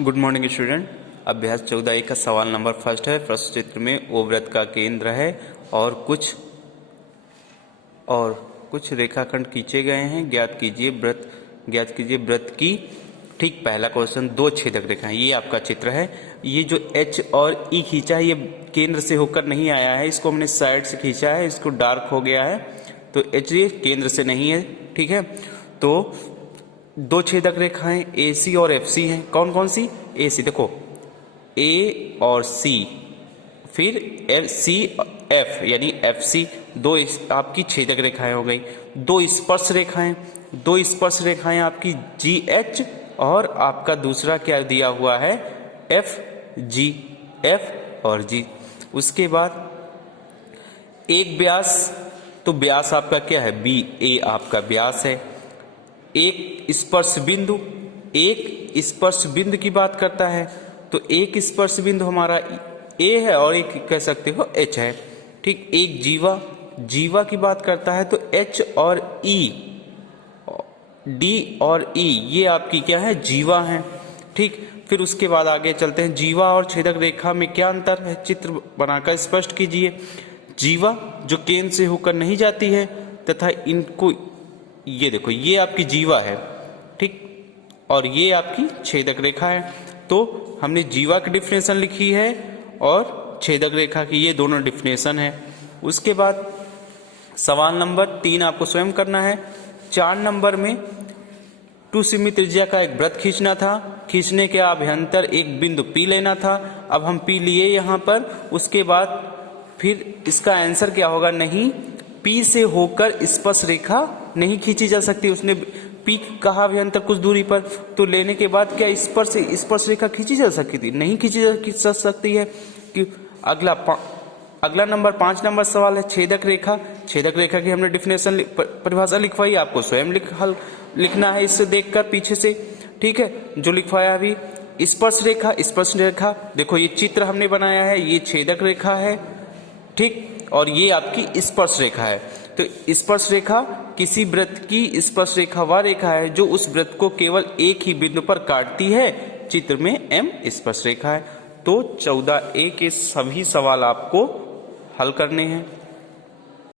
Good morning student. अभ्यास 14 का सवाल नंबर फर्स्ट है। प्रस्तुत चित्र में ओ वृत्त का केंद्र है और कुछ रेखाखंड खींचे गए हैं। ज्ञात कीजिए वृत्त की। ठीक, पहला क्वेश्चन, दो छेदक रेखाएं। ये आपका चित्र है। ये जो एच और ई खींचा है ये केंद्र से होकर नहीं आया है, इसको हमने साइड से खींचा है, इसको डार्क हो गया है, तो एच ये केंद्र से नहीं है। ठीक है, तो दो छेदक रेखाएं ए सी और एफ सी हैं। कौन कौन सी? ए सी, देखो ए और सी, फिर एफ सी एफ, यानी एफ सी, दो आपकी छेदक रेखाएं हो गई। दो स्पर्श रेखाएं आपकी जी एच और आपका दूसरा क्या दिया हुआ है, एफ जी, एफ और जी। उसके बाद एक व्यास, तो व्यास आपका क्या है, बी ए आपका व्यास है। एक स्पर्श बिंदु की बात करता है, तो एक स्पर्श बिंदु हमारा ए है और एक कह सकते हो एच है। ठीक, एक जीवा की बात करता है, तो एच और ई, डी और ई, ये आपकी क्या है, जीवा है। ठीक, फिर उसके बाद आगे चलते हैं। जीवा और छेदक रेखा में क्या अंतर है, चित्र बनाकर स्पष्ट कीजिए। जीवा जो केंद्र से होकर नहीं जाती है, तथा इनको, ये देखो, ये आपकी जीवा है, ठीक, और ये आपकी छेदक रेखा है। तो हमने जीवा की डिफिनेशन लिखी है और छेदक रेखा की, ये दोनों डिफिनेशन है। उसके बाद सवाल नंबर 3 आपको स्वयं करना है। 4 नंबर में 2 सेमी त्रिज्या का एक वृत्त खींचना था। खींचने के अभ्यंतर एक बिंदु P लेना था। अब हम P लिए यहाँ पर। उसके बाद फिर इसका आंसर क्या होगा, नहीं, P से होकर स्पर्श रेखा नहीं खींची जा सकती। उसने P कहा अभ्यंतर कुछ दूरी पर, तो लेने के बाद क्या स्पर्श रेखा खींची जा सकती थी, नहीं खींची जा सकती है। कि अगला नंबर 5 नंबर सवाल है छेदक रेखा की हमने डिफिनेशन परिभाषा लिखवाई, आपको स्वयं लिखना है इससे देखकर पीछे से। ठीक है, जो लिखवाया अभी। स्पर्श रेखा, देखो ये चित्र हमने बनाया है, ये छेदक रेखा है, ठीक, और ये आपकी स्पर्श रेखा है। तो स्पर्श रेखा किसी वृत्त की स्पर्श रेखा वह रेखा है जो उस वृत्त को केवल एक ही बिंदु पर काटती है। चित्र में एम स्पर्श रेखा है। तो 14A के सभी सवाल आपको हल करने हैं।